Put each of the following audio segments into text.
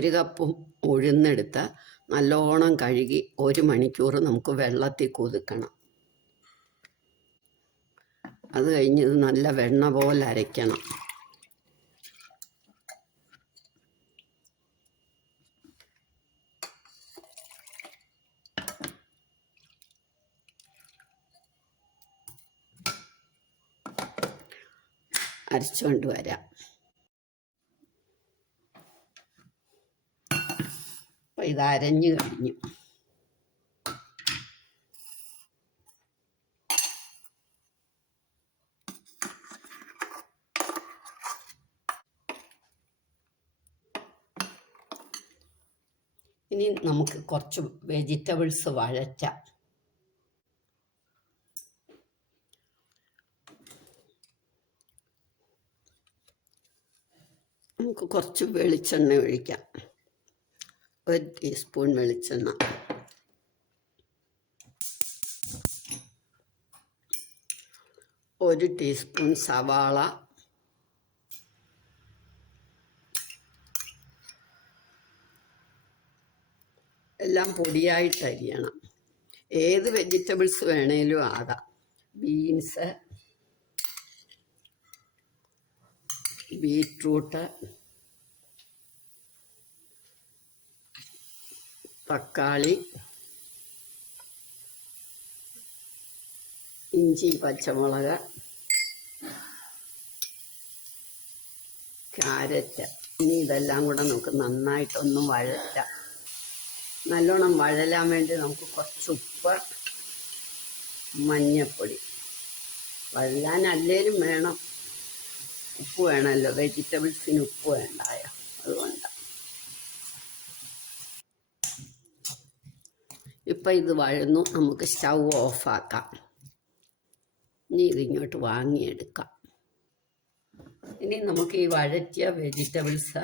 1 cup ഉഴുന്നെടുത്ത് നല്ലോണം കഴുകി 1 മണിക്കൂർ നമുക്ക് വെള്ളത്തിൽ കുതിർക്കണം. അത് കഴിഞ്ഞ് ഇത് നല്ല വെണ്ണ പോലെ അരയ്ക്കണം. അരച്ചുകൊണ്ട് വരാം. അപ്പോൾ ഇത് അരഞ്ഞു കഴിഞ്ഞു. ഇനി നമുക്ക് കുറച്ച് വെജിറ്റബിൾസ് വഴറ്റാം. നമുക്ക് കുറച്ച് വെളിച്ചെണ്ണ ഒഴിക്കാം. 1 ടീസ്പൂൺ വെളിച്ചെണ്ണ. ഒരു ടീസ്പൂൺ സവാള, എല്ലാം പൊടിയായിട്ട് അരിയണം. ഏത് വെജിറ്റബിൾസ് വേണേലും ആകാം. ബീൻസ്, ബീറ്റ്റൂട്ട്, തക്കാളി, ഇഞ്ചി, പച്ചമുളക്, ക്യാരറ്റ്. ഇനി ഇതെല്ലാം കൂടെ നമുക്ക് നന്നായിട്ടൊന്ന് വഴറ്റാം. നല്ലോണം വഴലാൻ വേണ്ടി നമുക്ക് കുറച്ച് ഉപ്പ്, മഞ്ഞൾപ്പൊടി. വഴലാൻ അല്ലേലും വേണം, ഉപ്പ് വേണമല്ലോ. വെജിറ്റബിൾസിന് ഉപ്പ് വേണ്ടായോ, അതുകൊണ്ട്. ഇപ്പം ഇത് വഴന്നു. നമുക്ക് സ്റ്റൗ ഓഫാക്കാം. ഇനി ഇതിങ്ങോട്ട് വാങ്ങിയെടുക്കാം. ഇനി നമുക്ക് ഈ വഴറ്റിയ വെജിറ്റബിൾസ്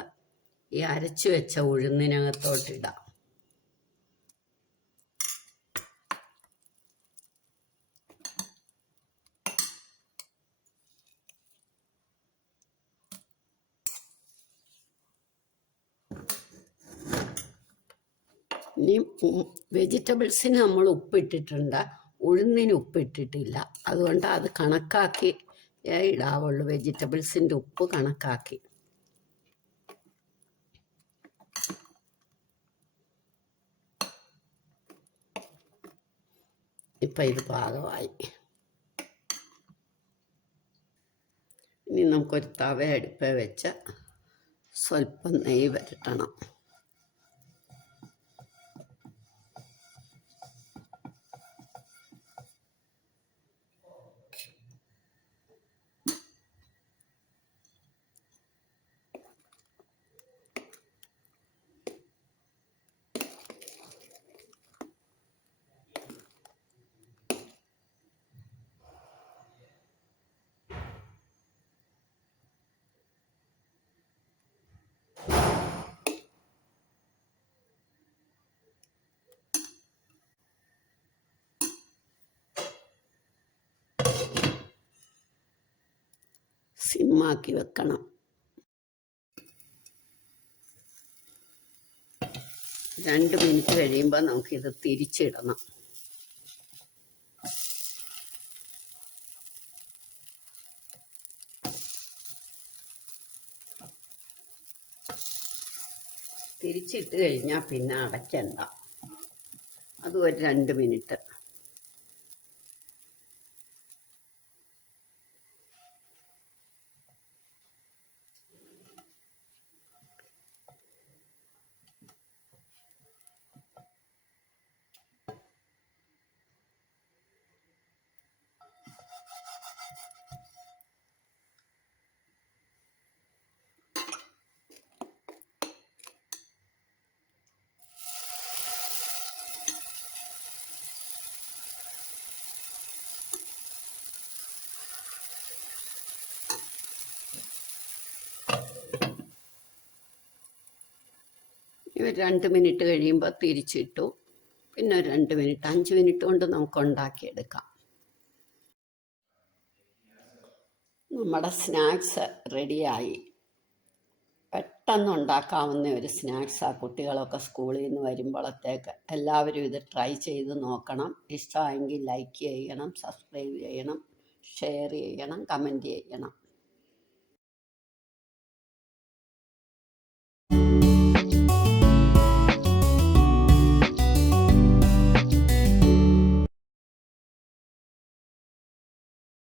ഈ അരച്ചു വെച്ച ഉഴുന്നിനകത്തോട്ടിടാം. ഇനി വെജിറ്റബിൾസിന് നമ്മൾ ഉപ്പിട്ടിട്ടുണ്ട്, ഉഴുന്നിന് ഉപ്പിട്ടിട്ടില്ല. അതുകൊണ്ട് അത് കണക്കാക്കി ഇടാവുള്ളൂ. വെജിറ്റബിൾസിൻ്റെ ഉപ്പ് കണക്കാക്കി. ഇപ്പം ഇത് പാകമായി. ഇനി നമുക്കൊരു തവ അടുപ്പേ വെച്ച് സ്വല്പം നെയ്യ് വരട്ടണം. സിമ്മാക്കി വെക്കണം. 2 മിനിറ്റ് കഴിയുമ്പോൾ നമുക്കിത് തിരിച്ചിടണം. തിരിച്ചിട്ട് കഴിഞ്ഞാൽ പിന്നെ അടയ്ക്കണ്ട. അത് ഒരു 2 മിനിറ്റ്. ഇവർ 2 മിനിറ്റ് കഴിയുമ്പോൾ തിരിച്ചിട്ടു. പിന്നെ ഒരു 2 മിനിറ്റ്, 5 മിനിറ്റ് കൊണ്ട് നമുക്ക് ഉണ്ടാക്കിയെടുക്കാം. നമ്മുടെ സ്നാക്സ് റെഡിയായി. പെട്ടെന്ന് ഉണ്ടാക്കാവുന്ന ഒരു സ്നാക്സാണ്. കുട്ടികളൊക്കെ സ്കൂളിൽ നിന്ന് വരുമ്പോഴത്തേക്ക് എല്ലാവരും ഇത് ട്രൈ ചെയ്ത് നോക്കണം. ഇഷ്ടമായെങ്കിൽ ലൈക്ക് ചെയ്യണം, സബ്സ്ക്രൈബ് ചെയ്യണം, ഷെയർ ചെയ്യണം, കമൻറ്റ് ചെയ്യണം.